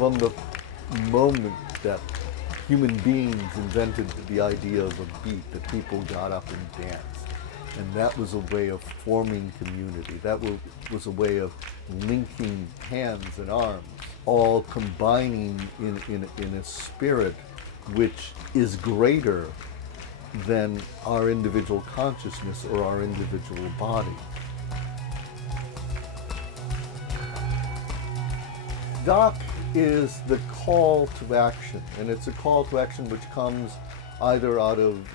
from the moment that human beings invented the idea of a beat, that people got up and danced. And that was a way of forming community. That was a way of linking hands and arms, all combining in a spirit which is greater than our individual consciousness or our individual body. Daak is the call to action, and it's a call to action which comes either out of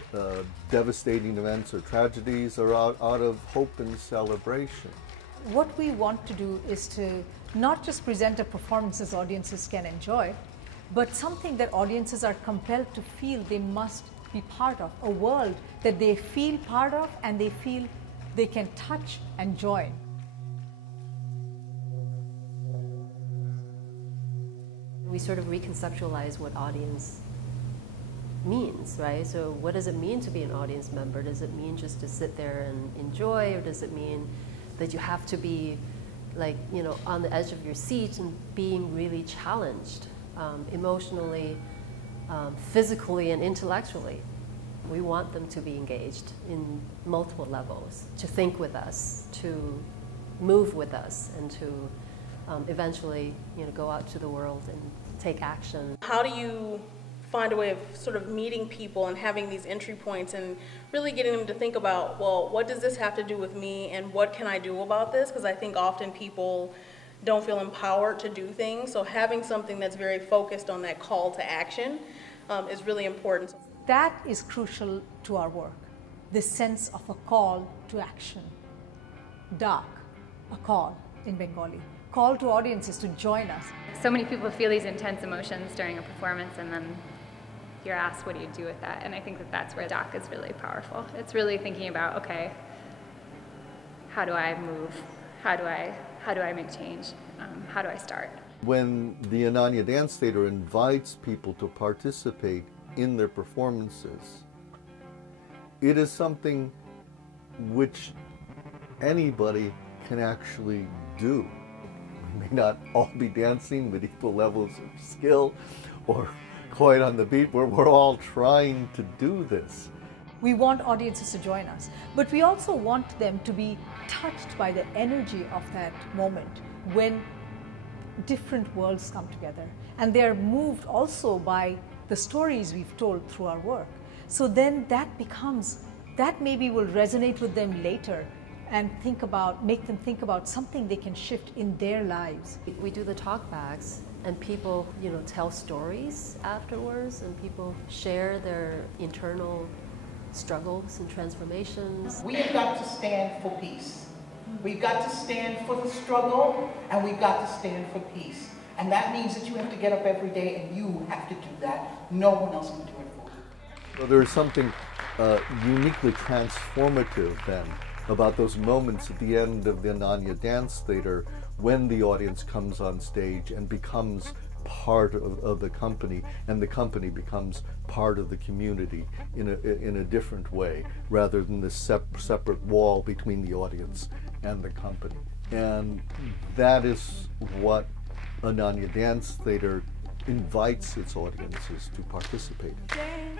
devastating events or tragedies, or out of hope and celebration. What we want to do is to not just present a performance as audiences can enjoy, but something that audiences are compelled to feel they must be part of, a world that they feel part of and they feel they can touch and join. We sort of reconceptualize what audience means, right? So what does it mean to be an audience member? Does it mean just to sit there and enjoy, or does it mean that you have to be like, you know, on the edge of your seat and being really challenged emotionally, physically, and intellectually? We want them to be engaged in multiple levels, to think with us, to move with us, and to eventually, you know, go out to the world and take action. How do you find a way of sort of meeting people and having these entry points and really getting them to think about, well, what does this have to do with me and what can I do about this? Because I think often people don't feel empowered to do things, so having something that's very focused on that call to action is really important. That is crucial to our work, this sense of a call to action. Daak, a call in Bengali. Call to audiences to join us. So many people feel these intense emotions during a performance, and then you're asked, what do you do with that? And I think that that's where Daak is really powerful. It's really thinking about, okay, how do I move? How do I make change? How do I start? When the Ananya Dance Theater invites people to participate in their performances, it is something which anybody can actually do. We may not all be dancing with equal levels of skill or quite on the beat, but we're all trying to do this. We want audiences to join us, but we also want them to be touched by the energy of that moment when different worlds come together, and they're moved also by the stories we've told through our work. So then that maybe will resonate with them later and make them think about something they can shift in their lives. We do the talkbacks, and people, you know, tell stories afterwards, and people share their internal struggles and transformations. We have got to stand for peace. We've got to stand for the struggle, and we've got to stand for peace. And that means that you have to get up every day, and you have to do that. No one else can do it for you. Well, there's something uniquely transformative then about those moments at the end of the Ananya Dance Theater when the audience comes on stage and becomes part of the company, and the company becomes part of the community in a different way, rather than this separate wall between the audience and the company. And that is what Ananya Dance Theater invites its audiences to participate in.